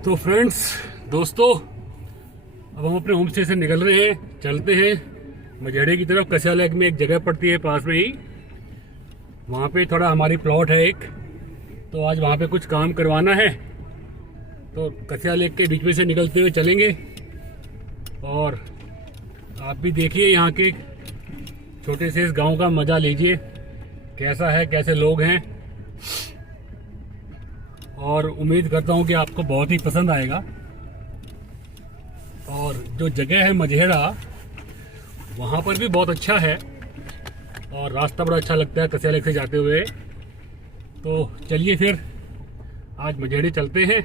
तो फ्रेंड्स, दोस्तों, अब हम अपने होम स्टे से निकल रहे हैं, चलते हैं मझेड़े की तरफ। कसिया लेक में एक जगह पड़ती है पास में ही, वहाँ पे थोड़ा हमारी प्लॉट है एक, तो आज वहाँ पे कुछ काम करवाना है। तो कसिया लेक के बीच में से निकलते हुए चलेंगे और आप भी देखिए यहाँ के छोटे से इस गांव का मज़ा लीजिए, कैसा है, कैसे लोग हैं, और उम्मीद करता हूँ कि आपको बहुत ही पसंद आएगा। और जो जगह है मझेड़ा, वहाँ पर भी बहुत अच्छा है और रास्ता बड़ा अच्छा लगता है कसिया लेक से जाते हुए। तो चलिए फिर आज मझेड़े चलते हैं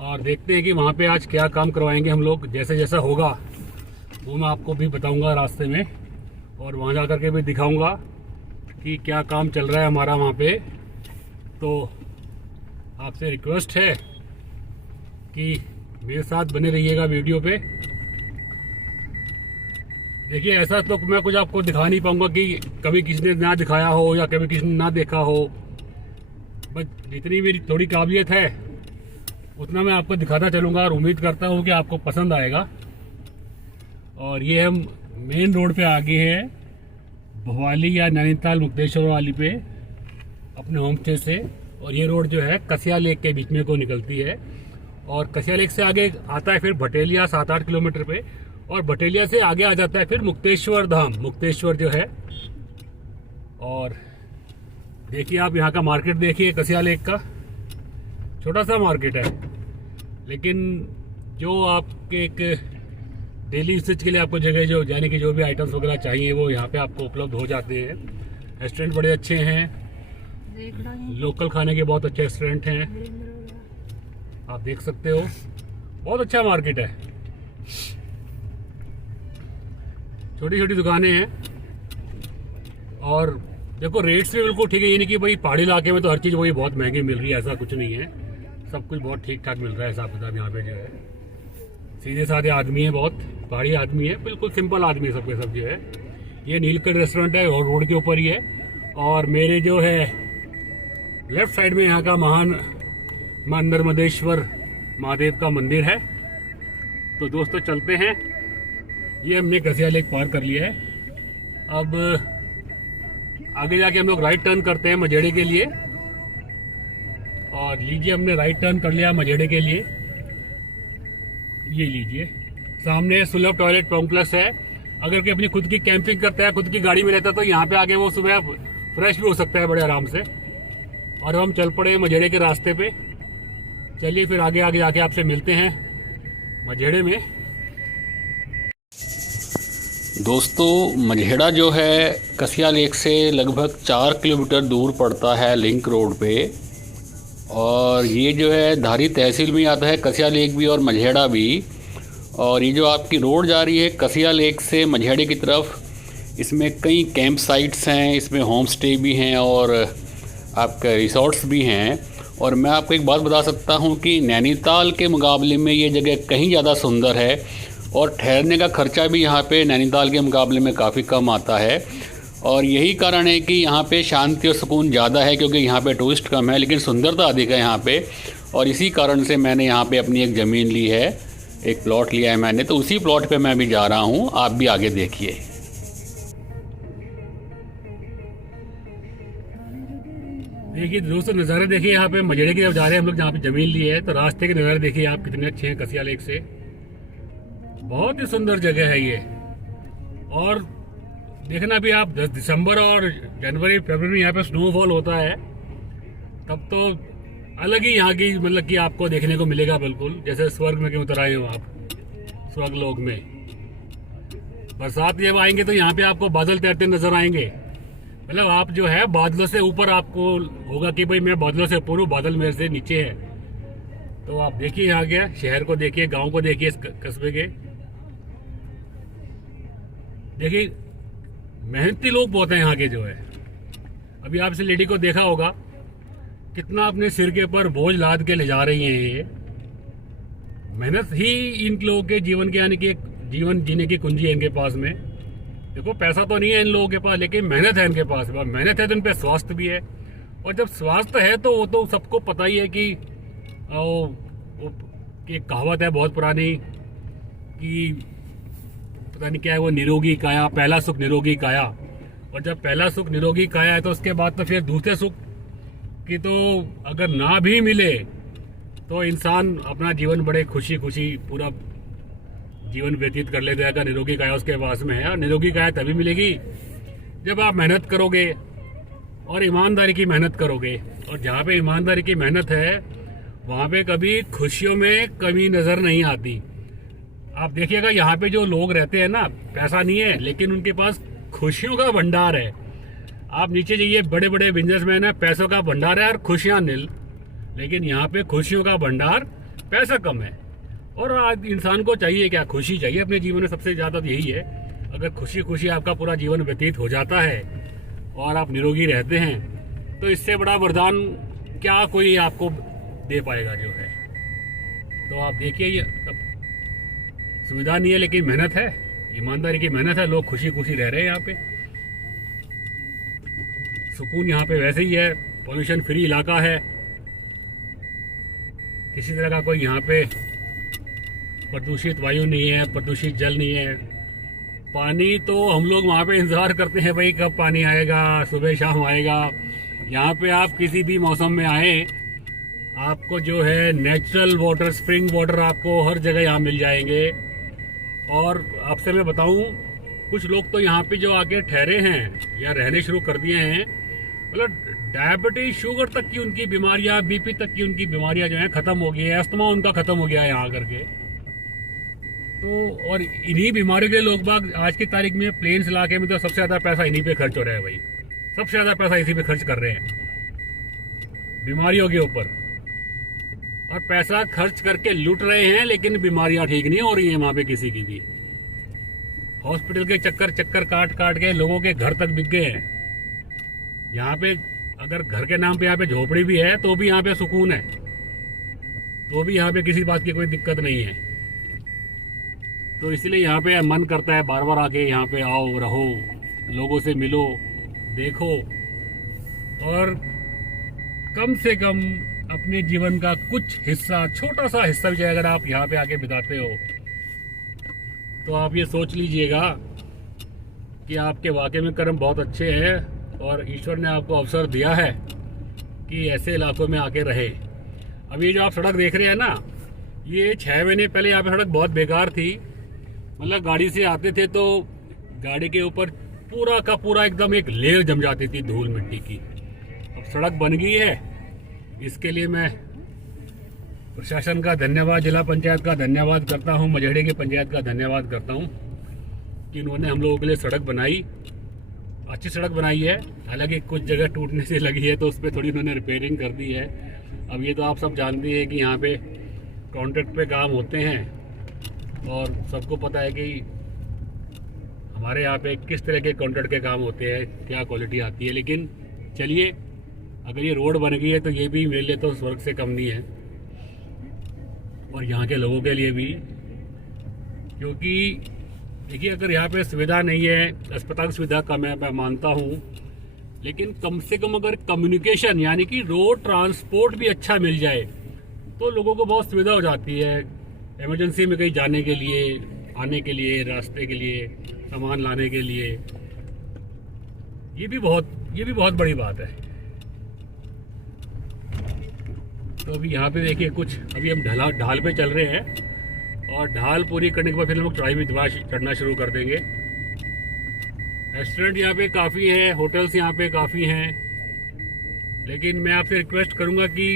और देखते हैं कि वहाँ पे आज क्या काम करवाएंगे हम लोग। जैसे जैसा होगा वो मैं आपको भी बताऊंगा रास्ते में, और वहाँ जा कर के भी दिखाऊंगा कि क्या काम चल रहा है हमारा वहाँ पे। तो आपसे रिक्वेस्ट है कि मेरे साथ बने रहिएगा वीडियो पे। देखिए, ऐसा तो मैं कुछ आपको दिखा नहीं पाऊंगा कि कभी किसी ने ना दिखाया हो या कभी किसी ने ना देखा हो, बस जितनी मेरी थोड़ी काबिलियत है उतना मैं आपको दिखाता चलूँगा और उम्मीद करता हूँ कि आपको पसंद आएगा। और ये हम मेन रोड पे आगे है, भवाली या नैनीताल मुक्तेश्वर वाली पे, अपने होम स्टे से। और ये रोड जो है कसिया लेक के बीच में को निकलती है, और कसिया लेक से आगे आता है फिर भटेलिया 7-8 किलोमीटर पे, और भटेलिया से आगे आ जाता है फिर मुक्तेश्वर धाम, मुक्तेश्वर जो है। और देखिए आप यहाँ का मार्केट देखिए, कसिया लेक का छोटा सा मार्केट है, लेकिन जो आपके एक डेली यूसेज के लिए आपको जगह जो जाने की जो भी आइटम्स वगैरह चाहिए वो यहाँ पे आपको उपलब्ध हो जाते हैं। रेस्टोरेंट बड़े अच्छे हैं, लोकल खाने के बहुत अच्छे रेस्टोरेंट हैं, आप देख सकते हो। बहुत अच्छा मार्केट है, छोटी छोटी दुकानें हैं, और देखो रेट्स भी बिल्कुल ठीक है। ये नहीं कि भाई पहाड़ी इलाके में तो हर चीज़ वही बहुत महंगी मिल रही है, ऐसा कुछ नहीं है। सब कुछ बहुत ठीक ठाक मिल रहा है हिसाब किताब। यहाँ पे जो है सीधे साधे आदमी है, बहुत पहाड़ी आदमी है, बिल्कुल सिंपल आदमी है सबके सब जो है। ये नीलकंठ रेस्टोरेंट है और रोड के ऊपर ही है। और मेरे जो है लेफ्ट साइड में यहाँ का महान मां नर्मदेश्वर महादेव का मंदिर है। तो दोस्तों चलते हैं, ये हमने कसिया लेक पार कर लिया है। अब आगे जाके हम लोग राइट टर्न करते हैं मझेड़े के लिए। और लीजिए, हमने राइट टर्न कर लिया मझेड़े के लिए। ये लीजिए, सामने सुलभ टॉयलेट कॉम्प्लेक्स है। अगर कोई अपनी खुद की कैंपिंग करता है, खुद की गाड़ी में रहता है, तो यहाँ पे आके वो सुबह फ्रेश भी हो सकता है बड़े आराम से। और हम चल पड़े मझेड़े के रास्ते पे। चलिए फिर आगे आगे जाके आपसे मिलते हैं मझेड़े में। दोस्तों, मझेड़ा जो है कसिया लेक से लगभग 4 किलोमीटर दूर पड़ता है लिंक रोड पे। और ये जो है धारी तहसील में आता है, कसिया लेक भी और मझेड़ा भी। और ये जो आपकी रोड जा रही है कसिया लेक से मझेड़े की तरफ, इसमें कई कैंप साइट्स हैं, इसमें होम स्टे भी हैं और आपके रिसोर्ट्स भी हैं। और मैं आपको एक बात बता सकता हूँ कि नैनीताल के मुकाबले में ये जगह कहीं ज़्यादा सुंदर है, और ठहरने का खर्चा भी यहाँ पे नैनीताल के मुकाबले में काफ़ी कम आता है। और यही कारण है कि यहाँ पे शांति और सुकून ज़्यादा है, क्योंकि यहाँ पे टूरिस्ट कम है लेकिन सुंदरता अधिक है यहाँ पे। और इसी कारण से मैंने यहाँ पे अपनी एक ज़मीन ली है, एक प्लॉट लिया है मैंने, तो उसी प्लॉट पे मैं भी जा रहा हूँ। आप भी आगे देखिए। देखिए दोस्तों, नज़ारे देखिए यहाँ पे मझेड़े की तरफ जा रहे हैं हम लोग, जहाँ पे ज़मीन ली है। तो रास्ते के नज़ारे देखिए आप कितने अच्छे हैं कसिया लेक से। बहुत ही सुंदर जगह है ये। और देखना भी आप 10 दिसंबर और जनवरी फरवरी में यहाँ पे स्नोफॉल होता है, तब तो अलग ही यहाँ की मतलब कि आपको देखने को मिलेगा, बिल्कुल जैसे स्वर्ग में क्यों उतर आए हो आप, स्वर्ग लोक में। बरसात जब आएंगे तो यहाँ पे आपको बादल तैरते नजर आएंगे। मतलब आप जो है बादलों से ऊपर, आपको होगा कि भाई मैं बादलों से ऊपर हूँ, बादल मेरे से नीचे है। तो आप देखिए यहाँ के शहर को देखिए, गांव को देखिए, इस कस्बे के देखिए। मेहनती लोग बहुत हैं यहाँ के जो है। अभी आप इस लेडी को देखा होगा, कितना अपने सिर के ऊपर बोझ लाद के ले जा रही हैं ये। मेहनत ही इन लोगों के जीवन के, यानी कि एक जीवन जीने की कुंजी है इनके पास में। देखो पैसा तो नहीं है इन लोगों के पास, लेकिन मेहनत है इनके पास। मेहनत है तो इन पे स्वास्थ्य भी है, और जब स्वास्थ्य है तो वो तो सबको पता ही है कि वो एक कहावत है बहुत पुरानी कि पता नहीं क्या है वो, निरोगी काया, पहला सुख निरोगी काया। और जब पहला सुख निरोगी काया है तो उसके बाद तो फिर दूसरे सुख की तो अगर ना भी मिले तो इंसान अपना जीवन बड़े खुशी खुशी पूरा जीवन व्यतीत कर लेता है अगर निरोगी काया उसके पास में है। और निरोगी काया तभी मिलेगी जब आप मेहनत करोगे और ईमानदारी की मेहनत करोगे। और जहाँ पे ईमानदारी की मेहनत है वहाँ पे कभी खुशियों में कमी नज़र नहीं आती। आप देखिएगा यहाँ पे जो लोग रहते हैं ना, पैसा नहीं है लेकिन उनके पास खुशियों का भंडार है। आप नीचे जाइए, बड़े बड़े बिजनेसमैन है, पैसों का भंडार है और खुशियाँ नील। लेकिन यहाँ पे खुशियों का भंडार, पैसा कम है। और आज इंसान को चाहिए क्या? खुशी चाहिए अपने जीवन में, सबसे ज़्यादा तो यही है। अगर खुशी खुशी आपका पूरा जीवन व्यतीत हो जाता है और आप निरोगी रहते हैं तो इससे बड़ा वरदान क्या कोई आपको दे पाएगा जो है। तो आप देखिए, ये सुविधा नहीं है लेकिन मेहनत है, ईमानदारी की मेहनत है, लोग खुशी खुशी रह रहे हैं यहाँ पे। सुकून यहाँ पे वैसे ही है, पॉल्यूशन फ्री इलाका है, किसी तरह का कोई यहाँ पे प्रदूषित वायु नहीं है, प्रदूषित जल नहीं है। पानी तो हम लोग वहाँ पे इंतज़ार करते हैं भाई कब पानी आएगा, सुबह शाम आएगा। यहाँ पे आप किसी भी मौसम में आए, आपको जो है नेचुरल वाटर, स्प्रिंग वाटर आपको हर जगह यहाँ मिल जाएंगे। और आपसे मैं बताऊँ, कुछ लोग तो यहाँ पे जो आके ठहरे हैं या रहने शुरू कर दिए हैं, मतलब डायबिटीज, शुगर तक की उनकी बीमारियाँ, बीपी तक की उनकी बीमारियाँ जो हैं ख़त्म हो गई है, अस्थमा उनका ख़त्म हो गया है यहाँ करके। तो और इन्हीं बीमारियों के लोग बाग आज की तारीख में प्लेन्स इलाके में तो सबसे ज़्यादा पैसा इन्हीं पे खर्च हो रहा है भाई। सबसे ज़्यादा पैसा इसी पे खर्च कर रहे हैं बीमारियों के ऊपर। और पैसा खर्च करके लूट रहे हैं लेकिन बीमारियां ठीक नहीं हो रही हैं वहाँ पे किसी की भी। हॉस्पिटल के चक्कर काट काट के लोगों के घर तक बिक गए हैं। यहाँ पे अगर घर के नाम पे यहाँ पे झोपड़ी भी है तो भी यहाँ पे सुकून है, तो भी यहाँ पे किसी बात की कोई दिक्कत नहीं है। तो इसलिए यहाँ पे मन करता है बार बार आके यहाँ पे आओ, रहो, लोगों से मिलो, देखो और कम से कम अपने जीवन का कुछ हिस्सा, छोटा सा हिस्सा भी अगर आप यहाँ पे आके बिताते हो तो आप ये सोच लीजिएगा कि आपके वाकई में कर्म बहुत अच्छे हैं और ईश्वर ने आपको अवसर दिया है कि ऐसे इलाकों में आके रहे। अब ये जो आप सड़क देख रहे हैं ना, ये 6 महीने पहले यहाँ पे सड़क बहुत बेकार थी। मतलब गाड़ी से आते थे तो गाड़ी के ऊपर पूरा का पूरा एकदम एक लेयर जम जाती थी धूल मिट्टी की। अब सड़क बन गई है, इसके लिए मैं प्रशासन का धन्यवाद, जिला पंचायत का धन्यवाद करता हूँ, मझेड़े की पंचायत का धन्यवाद करता हूँ कि उन्होंने हम लोगों के लिए सड़क बनाई, अच्छी सड़क बनाई है। हालांकि कुछ जगह टूटने से लगी है तो उस पर थोड़ी उन्होंने रिपेयरिंग कर दी है। अब ये तो आप सब जानते हैं कि यहाँ पे कॉन्ट्रैक्ट पे काम होते हैं और सबको पता है कि हमारे यहाँ पे किस तरह के कॉन्ट्रैक्ट के काम होते हैं, क्या क्वालिटी आती है। लेकिन चलिए, अगर ये रोड बन गई है तो ये भी मेरे लिए तो स्वर्ग से कम नहीं है और यहाँ के लोगों के लिए भी। क्योंकि देखिए, अगर यहाँ पे सुविधा नहीं है, अस्पताल सुविधा कम है, मैं मानता हूँ, लेकिन कम से कम अगर कम्युनिकेशन यानी कि रोड ट्रांसपोर्ट भी अच्छा मिल जाए तो लोगों को बहुत सुविधा हो जाती है। इमरजेंसी में कहीं जाने के लिए, आने के लिए, रास्ते के लिए, सामान लाने के लिए, ये भी बहुत बड़ी बात है। तो अभी यहाँ पे देखिए कुछ, अभी हम ढाल पे चल रहे हैं और ढाल पूरी करने के बाद फिर हम लोग चढ़ाई में दोबारा चढ़ना शुरू कर देंगे। रेस्टोरेंट यहाँ पे काफ़ी है, होटल्स यहाँ पे काफ़ी हैं, लेकिन मैं आपसे रिक्वेस्ट करूँगा कि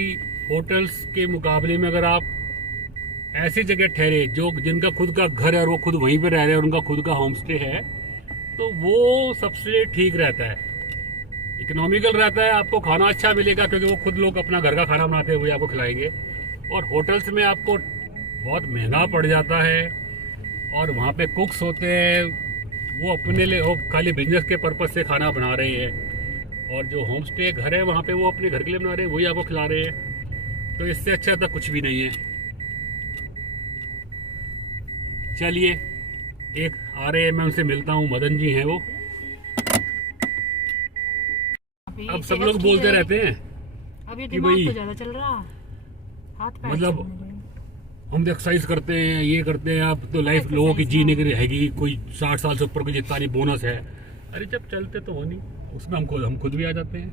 होटल्स के मुकाबले में अगर आप ऐसी जगह ठहरे जो जिनका खुद का घर है और वो खुद वहीं पे रह रहे हैं और उनका खुद का होम स्टे है, तो वो सबसे ठीक रहता है, इकोनॉमिकल रहता है, आपको खाना अच्छा मिलेगा क्योंकि वो खुद लोग अपना घर का खाना बनाते हुए आपको खिलाएंगे। और होटल्स में आपको बहुत महंगा पड़ जाता है और वहाँ पे कुक्स होते हैं, वो अपने लिए, वो खाली बिजनेस के पर्पज़ से खाना बना रहे हैं, और जो होम स्टे घर है वहाँ पे वो अपने घर के लिए बना रहे हैं, वही आपको खिला रहे हैं। तो इससे अच्छा तो कुछ भी नहीं है। चलिए, एक आ रहे हैं, मैं उनसे मिलता हूँ, मदन जी हैं वो। अब सब लोग बोलते रहते हैं अभी कि दिमाग भाई तो ज्यादा चल रहा, हाथ पैर मतलब चलने लगे। हम तो एक्सरसाइज करते हैं, ये करते हैं, अब तो लाइफ लोगों की जीने की रहेगी, कोई 60 साल से ऊपर की जितना नहीं बोनस है। अरे जब चलते तो हो नहीं, उसमें हम खुद भी आ जाते हैं।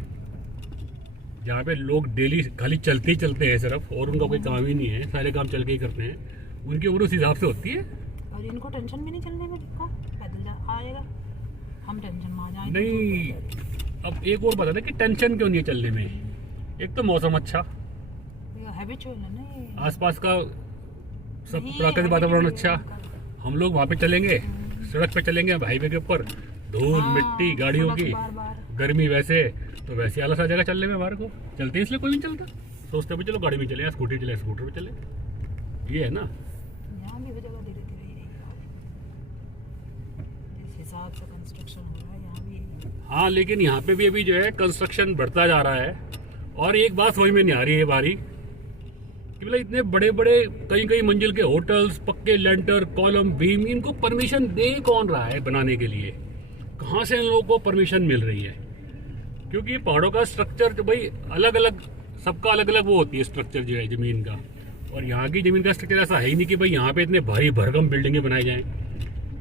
जहाँ पे लोग डेली खाली चलते ही चलते हैं सिर्फ, और उनका कोई काम ही नहीं है, सारे काम चल के ही करते हैं, उनकी उम्र उस हिसाब से होती है। और इनको टेंशन भी नहीं चलने में, देखो पैदल जा आएगा, हम टेंशन में आ जाएंगे। नहीं, अब एक और बता दें कि टेंशन क्यों नहीं है चलने में। एक तो मौसम अच्छा, हैबिचुअल है ना ये। आसपास का सब नहीं, प्राकृतिक वातावरण अच्छा, habitual हम लोग वहाँ पे चलेंगे, सड़क पे चलेंगे, हाईवे के ऊपर धूल हाँ, मिट्टी गाड़ियों सड़क की, बार-बार। गर्मी वैसे तो वैसे आलस आ जाएगा चलने में हमारे को। चलते हैं इसलिए कोई नहीं चलता, सोचते भी चलो गाड़ी में चले या स्कूटी चले स्कूटर पे चले, ये है ना। यहाँ भी वो जगह धीरे धीरे ही रहेगी, जिस हिसाब से कंस्ट्रक्शन हो रहा है यहाँ भी। हाँ, लेकिन यहाँ पे भी अभी जो है कंस्ट्रक्शन बढ़ता जा रहा है। और एक बात समझ में नहीं आ रही है बारी कि मतलब इतने बड़े बड़े कई कई मंजिल के होटल्स, पक्के लेंटर, कॉलम, बीम, इनको परमिशन दे कौन रहा है बनाने के लिए? कहाँ से इन लोगों को परमिशन मिल रही है? क्योंकि पहाड़ों का स्ट्रक्चर तो भाई अलग अलग, सबका अलग अलग वो होती है स्ट्रक्चर जो है ज़मीन का। और यहाँ की ज़मीन का स्ट्रक्चर ऐसा है ही नहीं कि भाई यहाँ पे इतने भारी भरकम बिल्डिंगें बनाई जाएं।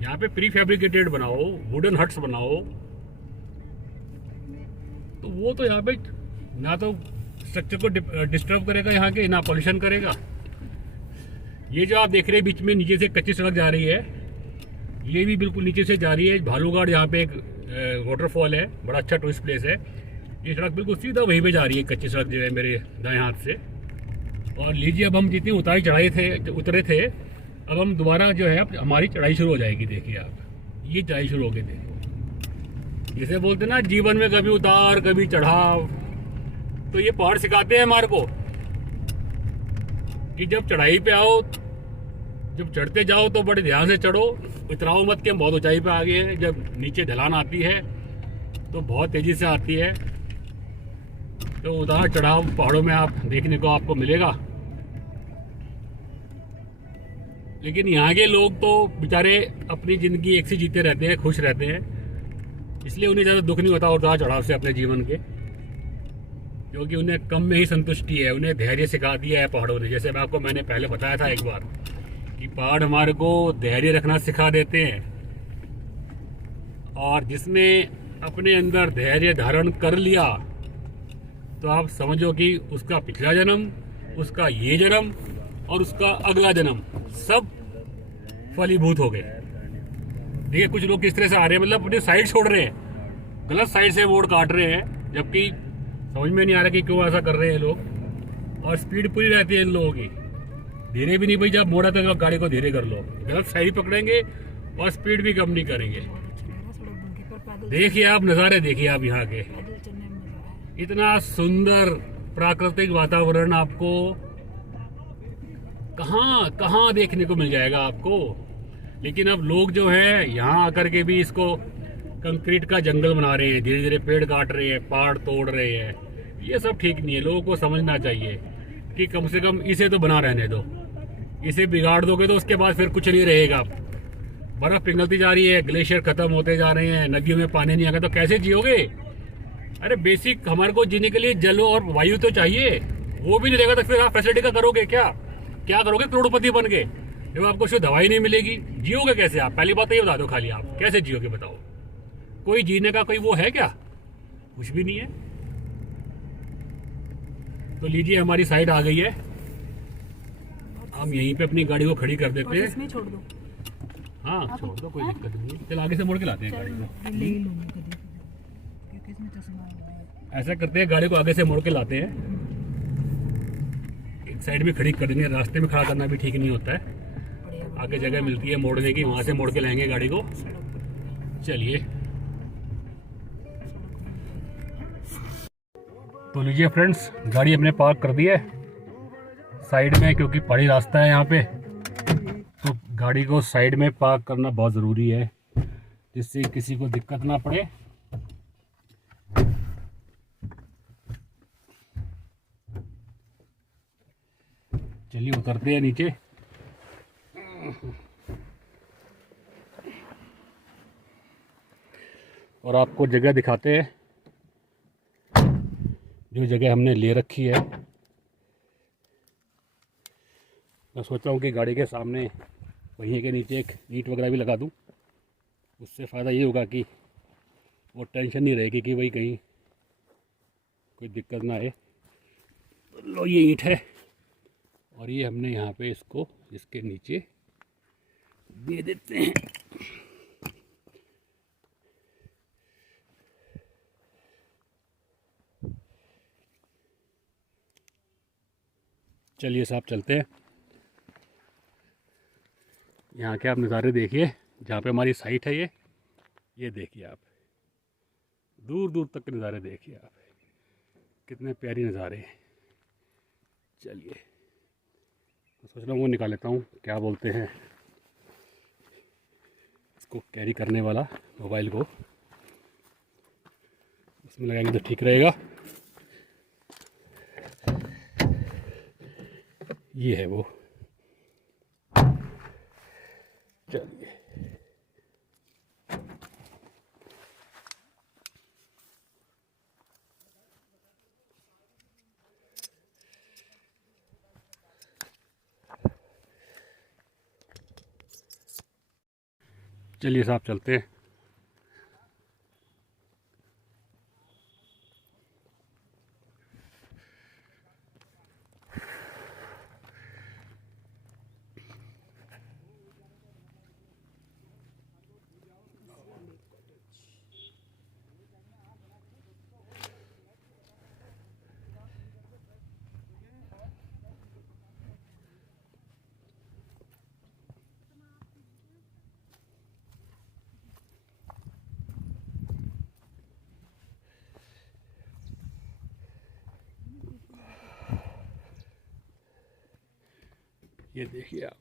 यहाँ पे प्री फैब्रिकेटेड बनाओ, वुडन हट्स बनाओ, तो वो तो यहाँ पे ना तो स्ट्रक्चर को डिस्टर्ब करेगा यहाँ के, ना पॉल्यूशन करेगा। ये जो आप देख रहे हैं बीच में नीचे से कच्ची सड़क जा रही है, ये भी बिल्कुल नीचे से जा रही है। भालूगढ़ यहाँ पे एक वाटरफॉल है, बड़ा अच्छा टूरिस्ट प्लेस है। ये सड़क बिल्कुल सीधा वहीं पे जा रही है, कच्ची सड़क जो है मेरे दाएं हाथ से। और लीजिए, अब हम जितनी उतारी चढ़ाई उतरे थे, अब हम दोबारा जो है अब हमारी चढ़ाई शुरू हो जाएगी। देखिए आप, ये चढ़ाई शुरू हो गई, देखो। जैसे बोलते ना जीवन में कभी उतार कभी चढ़ाव, तो ये पहाड़ सिखाते हैं हमारे को कि जब चढ़ाई पे आओ, जब चढ़ते जाओ तो बड़े ध्यान से चढ़ो, इतराओ मत कि हम बहुत ऊंचाई पे आ गए हैं। जब नीचे ढलान आती है तो बहुत तेजी से आती है, तो उतार चढ़ाव पहाड़ों में आप देखने को आपको मिलेगा। लेकिन यहाँ के लोग तो बेचारे अपनी ज़िंदगी एक सी जीते रहते हैं, खुश रहते हैं, इसलिए उन्हें ज़्यादा दुख नहीं होता उतार चढ़ाव से अपने जीवन के, क्योंकि उन्हें कम में ही संतुष्टि है। उन्हें धैर्य सिखा दिया है पहाड़ों ने। जैसे मैं आपको मैंने पहले बताया था एक बार कि पहाड़ हमारे को धैर्य रखना सिखा देते हैं, और जिसने अपने अंदर धैर्य धारण कर लिया तो आप समझो कि उसका पिछला जन्म, उसका ये जन्म और उसका अगला जन्म सब फलीभूत हो गए। देखिए कुछ लोग किस तरह से आ रहे हैं, मतलब अपनी साइड छोड़ रहे हैं, गलत साइड से मोड़ काट रहे हैं, जबकि समझ में नहीं आ रहा कि क्यों ऐसा कर रहे हैं लोग। और स्पीड पूरी रहती है इन लोगों की, धीरे भी नहीं भाई, जब मोड़ा तो गाड़ी को धीरे कर लो, गलत साइड पकड़ेंगे और स्पीड भी कम नहीं करेंगे। सड़क बनके पर पैदल देखिए आप नज़ारे, देखिए आप यहाँ के, पैदल चलने में मजा है। इतना सुंदर प्राकृतिक वातावरण आपको कहाँ कहाँ देखने को मिल जाएगा आपको। लेकिन अब लोग जो है यहाँ आकर के भी इसको कंक्रीट का जंगल बना रहे हैं, धीरे धीरे पेड़ काट रहे हैं, पहाड़ तोड़ रहे हैं। ये सब ठीक नहीं है। लोगों को समझना चाहिए कि कम से कम इसे तो बना रहने दो, इसे बिगाड़ दोगे तो उसके बाद फिर कुछ नहीं रहेगा। बर्फ पिघलती जा रही है, ग्लेशियर खत्म होते जा रहे हैं, नदियों में पानी नहीं आएगा तो कैसे जियोगे? अरे बेसिक हमारे को जीने के लिए जल और वायु तो चाहिए, वो भी नहीं रहेगा तो फिर आप फैसिलिटी का करोगे क्या करोगे करोड़पति बन के? जब आपको शुद्ध दवाई नहीं मिलेगी, जियोगे कैसे आप? पहली बात तो ये बता दो, खाली आप कैसे जियोगे बताओ? कोई जीने का कोई वो है क्या? कुछ भी नहीं है। तो लीजिए हमारी साइड आ गई है, हम यहीं पे अपनी गाड़ी को खड़ी कर देते हैं। इसमें छोड़ दो। हाँ छोड़ दो, कोई दिक्कत नहीं है। चल आगे से मोड़ के लाते हैं गाड़ी को। ले लूंगी कभी क्योंकि इसमें चश्मा है। ऐसा करते हैं, गाड़ी को आगे से मोड़ के लाते हैं, एक साइड में खड़ी कर देंगे। रास्ते में खड़ा करना भी ठीक नहीं होता है, बढ़िया आगे जगह मिलती है मोड़ने की, वहाँ से मोड़ के लाएंगे गाड़ी को। चलिए तो लीजिए फ्रेंड्स, गाड़ी अपने पार्क कर दी है साइड में, क्योंकि पहाड़ी रास्ता है यहाँ पे, तो गाड़ी को साइड में पार्क करना बहुत ज़रूरी है जिससे किसी को दिक्कत ना पड़े। चलिए उतरते हैं नीचे। और आपको जगह दिखाते हैं, जो जगह हमने ले रखी है। मैं सोच रहा हूँ कि गाड़ी के सामने वहीं के नीचे एक ईंट वगैरह भी लगा दूँ। उससे फ़ायदा ये होगा कि वो टेंशन नहीं रहेगी कि भाई कहीं कोई दिक्कत ना आए। लो ये ईंट है और ये हमने यहाँ पे इसको इसके नीचे दे देते हैं। चलिए साहब चलते हैं। यहाँ के आप नज़ारे देखिए, जहाँ पे हमारी साइट है ये देखिए आप, दूर दूर तक के नज़ारे देखिए आप, कितने प्यारी नज़ारे हैं। चलिए तो सोच रहा हूँ वो निकाल लेता हूँ, क्या बोलते हैं इसको, कैरी करने वाला मोबाइल को इसमें लगाएंगे तो ठीक रहेगा। ये है वो। चलिए चलिए साहब चलते हैं। ये देखिए आप,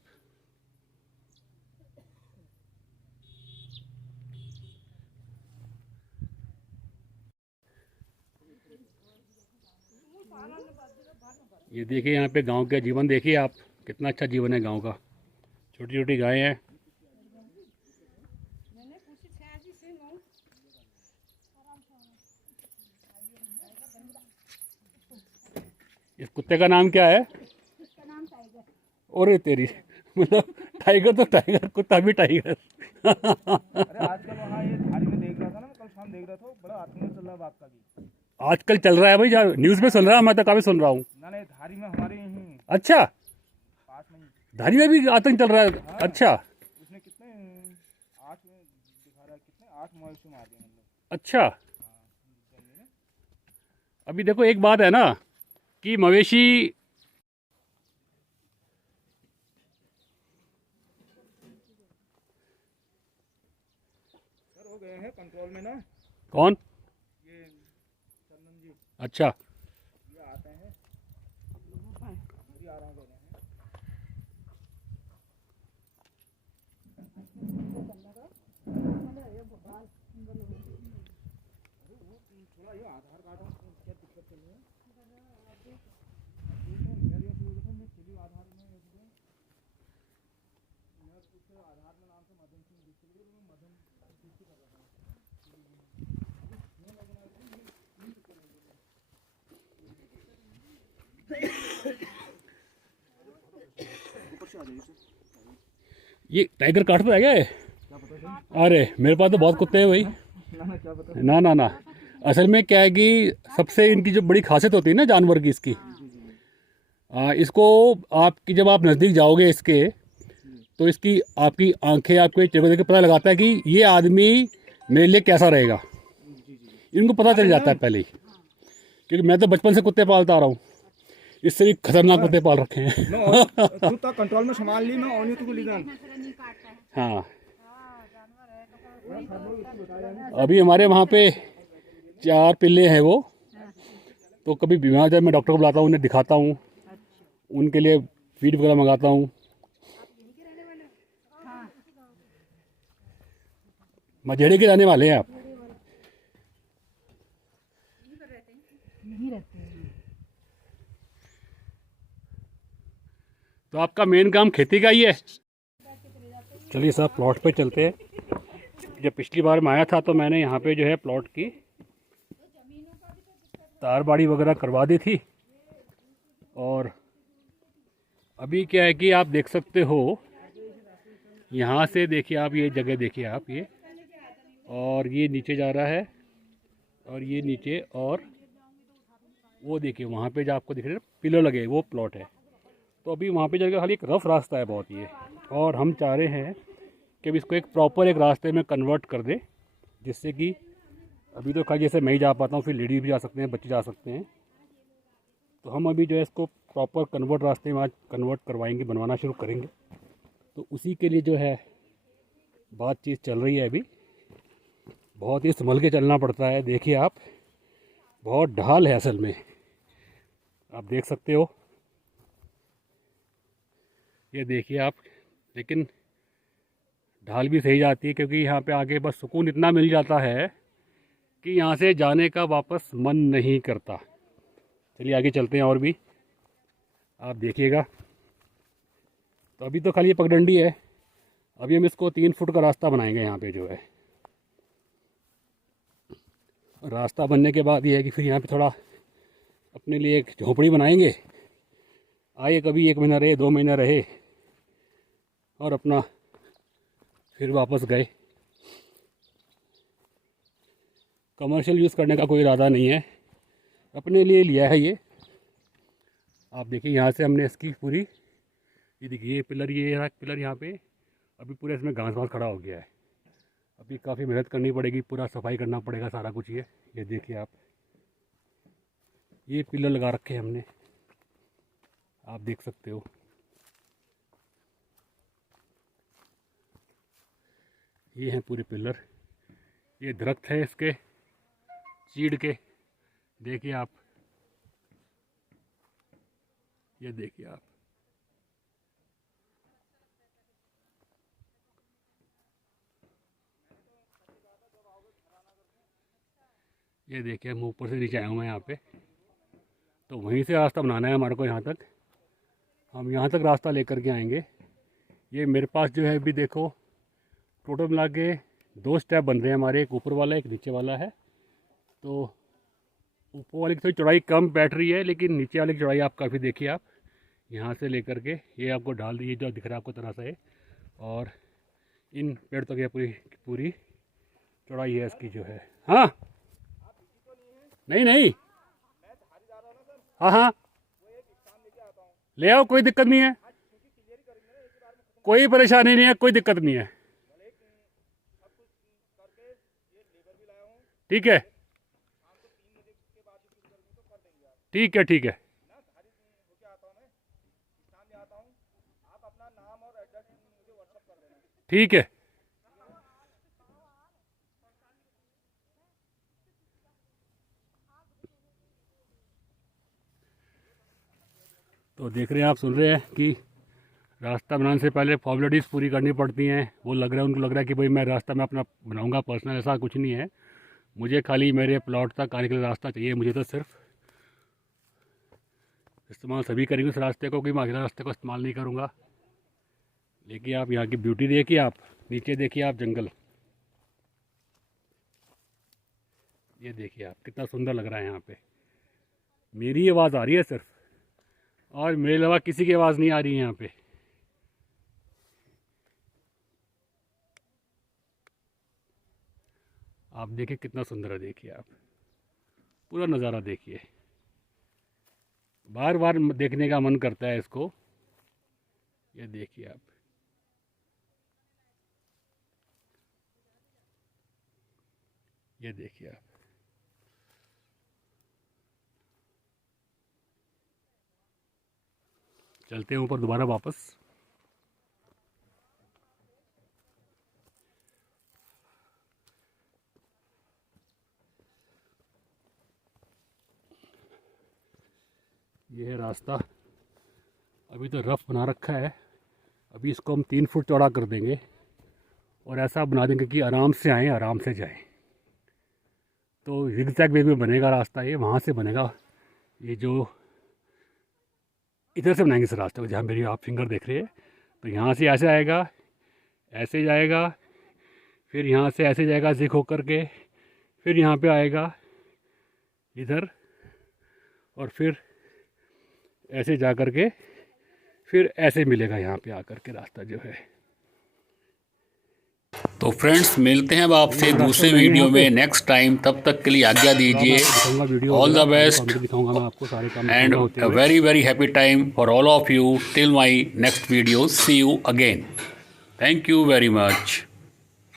ये देखिए यहाँ पे गांव का जीवन देखिए आप, कितना अच्छा जीवन है गांव का। छोटी छोटी गायें हैं। इस कुत्ते का नाम क्या है? और तेरी मतलब टाइगर तो टाइगर, कुत्ता भी टाइगर। अरे आजकल वहाँ ये धारी में देख रहा था ना, मैं कल शाम देख रहा था, बड़ा आतंक चल रहा है बाप का भी। आजकल चल रहा है भाई, न्यूज़ में सुन रहा हूँ, मैं तो काफ़ी सुन रहा हूँ। ना नहीं, धारी में हमारे यहीं अच्छा, पास में ही। धारी में भी आतंक चल रहा है? हाँ। अच्छा उसने कितने 8 में दिखा रहा है, कितने 8 मवेशी मार दिए मतलब। अच्छा। हाँ, जल्दी ना। अभी देखो एक बात है ना कि मवेशी, सर हो गए हैं कंट्रोल में ना, कौन? ये चंदन जी, अच्छा ये आते हैं, ये आराम कर रहे हैं। थोड़ा ये आधार कार्ड में क्या दिक्कत चल रही है? मेरी ऐसी वजह से मैं चली आधार में मैं उससे आधार में नाम से मदन सिंह डिस्ट्रिक्ट में मदन डिस्ट्रिक्ट कर रहा था। ऊपर से आ जाइए सर। ये टाइगर काट पे आ गया है? क्या पता सर? अरे मेरे पास तो बहुत कुत्ते हैं भाई। ना क्या पता। ना ना ना, असल में क्या है कि सबसे इनकी जो बड़ी खासियत होती है ना जानवर की, इसकी इसको आपकी जब आप नज़दीक जाओगे इसके, तो इसकी आपकी आंखें आपके चेहरे को देख के पता लगाता है कि ये आदमी मेरे लिए कैसा रहेगा। इनको पता चल जाता है पहले ही, क्योंकि मैं तो बचपन से कुत्ते पालता आ रहा हूँ, इससे भी खतरनाक कुत्ते पाल रखे हैं। तू तो कंट्रोल में संभाल ली, मैं और तो लीडर। हाँ, अभी हमारे वहाँ पे 4 पिल्ले हैं वो, तो कभी बीमार जब मैं डॉक्टर को बुलाता हूँ, उन्हें दिखाता हूँ, उनके लिए फीड वगैरह मंगाता हूँ। मझेड़े के रहने वाले हैं आप? तो आपका मेन काम खेती का ही है? चलिए साहब प्लॉट पे चलते हैं। जब पिछली बार मैं आया था तो मैंने यहाँ पे जो है प्लॉट की तारबाड़ी वगैरह करवा दी थी, और अभी क्या है कि आप देख सकते हो, यहाँ से देखिए आप, ये जगह देखिए आप, ये और ये नीचे जा रहा है और ये नीचे, और वो देखिए वहाँ पे जो आपको दिख रहे हैं पिलर लगे, वो प्लॉट है। तो अभी वहाँ पे जाकर खाली एक रफ रास्ता है बहुत ये, और हम चाह रहे हैं कि अब इसको एक प्रॉपर एक रास्ते में कन्वर्ट कर दे, जिससे कि अभी तो खाली जैसे मैं ही जा पाता हूँ, फिर लेडीज भी जा सकते हैं, बच्चे जा सकते हैं। तो हम अभी जो है इसको प्रॉपर कन्वर्ट रास्ते में आज कन्वर्ट करवाएंगे, बनवाना शुरू करेंगे। तो उसी के लिए जो है बातचीत चल रही है अभी। बहुत ही संभल के चलना पड़ता है। देखिए आप, बहुत ढाल है असल में, आप देख सकते हो, ये देखिए आप। लेकिन ढाल भी सही जाती है, क्योंकि यहाँ पे आगे बस सुकून इतना मिल जाता है कि यहाँ से जाने का वापस मन नहीं करता। चलिए आगे चलते हैं और भी, आप देखिएगा। तो अभी तो खाली ये पगडंडी है, अभी हम इसको 3 फुट का रास्ता बनाएंगे यहाँ पे जो है। रास्ता बनने के बाद ये है कि फिर यहाँ पे थोड़ा अपने लिए एक झोपड़ी बनाएंगे। आए कभी 1 महीना रहे, 2 महीना रहे, और अपना फिर वापस गए। कमर्शियल यूज़ करने का कोई इरादा नहीं है, अपने लिए लिया है ये। आप देखिए यहाँ से हमने इसकी पूरी, ये देखिए ये पिलर, ये रहा पिलर यहाँ पे, अभी पूरा इसमें घास वास खड़ा हो गया है। अभी काफ़ी मेहनत करनी पड़ेगी, पूरा सफाई करना पड़ेगा सारा कुछ। ये देखिए आप, ये पिलर लगा रखे हैं हमने, आप देख सकते हो। ये हैं पूरे पिलर, ये दरख्त है इसके चीड़ के, देखिए आप, ये देखिए आप। ये देखिए हम ऊपर से नीचे आए हुए हैं यहाँ पे। तो वहीं से रास्ता बनाना है हमारे को यहाँ तक, हम यहाँ तक रास्ता लेकर के आएंगे। ये मेरे पास जो है अभी देखो, टोटल मिला के 2 स्टेप बन रहे हैं हमारे, एक ऊपर वाला एक नीचे वाला है। तो ऊपर वाली की थोड़ी चौड़ाई कम बैठ रही है, लेकिन नीचे वाली की चौड़ाई आप काफ़ी देखिए आप, यहाँ से लेकर के ये आपको ढाल दी, जो दिख रहा है आपको तरह से, और इन पेड़ तक ये पूरी पूरी चौड़ाई है इसकी जो है। हाँ नहीं नहीं, हाँ हाँ ले आओ, कोई दिक्कत नहीं है, कोई परेशानी नहीं है, कोई दिक्कत नहीं है। ठीक है ठीक है ठीक है, ठीक है। तो देख रहे हैं आप, सुन रहे हैं कि रास्ता बनाने से पहले फॉर्मेलिटीज़ पूरी करनी पड़ती हैं। वो लग रहा है, उनको लग रहा है कि भाई मैं रास्ता में अपना बनाऊंगा पर्सनल, ऐसा कुछ नहीं है। मुझे खाली मेरे प्लॉट तक आने के लिए रास्ता चाहिए, मुझे तो सिर्फ इस्तेमाल सभी करेंगे उस रास्ते को, कि मैं अगले रास्ते को इस्तेमाल नहीं करूँगा। लेकिन आप यहाँ की ब्यूटी देखिए आप, नीचे देखिए आप जंगल, ये देखिए आप कितना सुंदर लग रहा है यहाँ पे। मेरी आवाज़ आ रही है सिर्फ, और मेरे अलावा किसी की आवाज़ नहीं आ रही है यहाँ पे। आप देखिए कितना सुंदर है, देखिए आप पूरा नज़ारा देखिए, बार बार देखने का मन करता है इसको। ये देखिए आप, ये देखिए आप। चलते हैं ऊपर दोबारा वापस। ये है रास्ता, अभी तो रफ बना रखा है, अभी इसको हम 3 फुट चौड़ा कर देंगे, और ऐसा बना देंगे कि आराम से आएँ, आराम से जाएं। तो जिगजैग वे में बनेगा रास्ता, ये वहाँ से बनेगा, ये जो इधर से बनाएंगे इस रास्ते को, जहाँ मेरी आप फिंगर देख रहे हैं। तो यहाँ से ऐसे आएगा, ऐसे जाएगा, फिर यहाँ से ऐसे जाएगा जिक होकर के, फिर यहाँ पे आएगा इधर, और फिर ऐसे जा कर के फिर ऐसे मिलेगा यहाँ पे आकर के रास्ता जो है। तो फ्रेंड्स मिलते हैं अब आपसे दूसरे वीडियो में नेक्स्ट टाइम, तब तक के लिए आज्ञा दीजिए। ऑल द बेस्ट दिखाऊंगा मैं आपको सारे काम एंड होते a हुए। very very happy time for all of you till my next video. See you again. Thank you very much.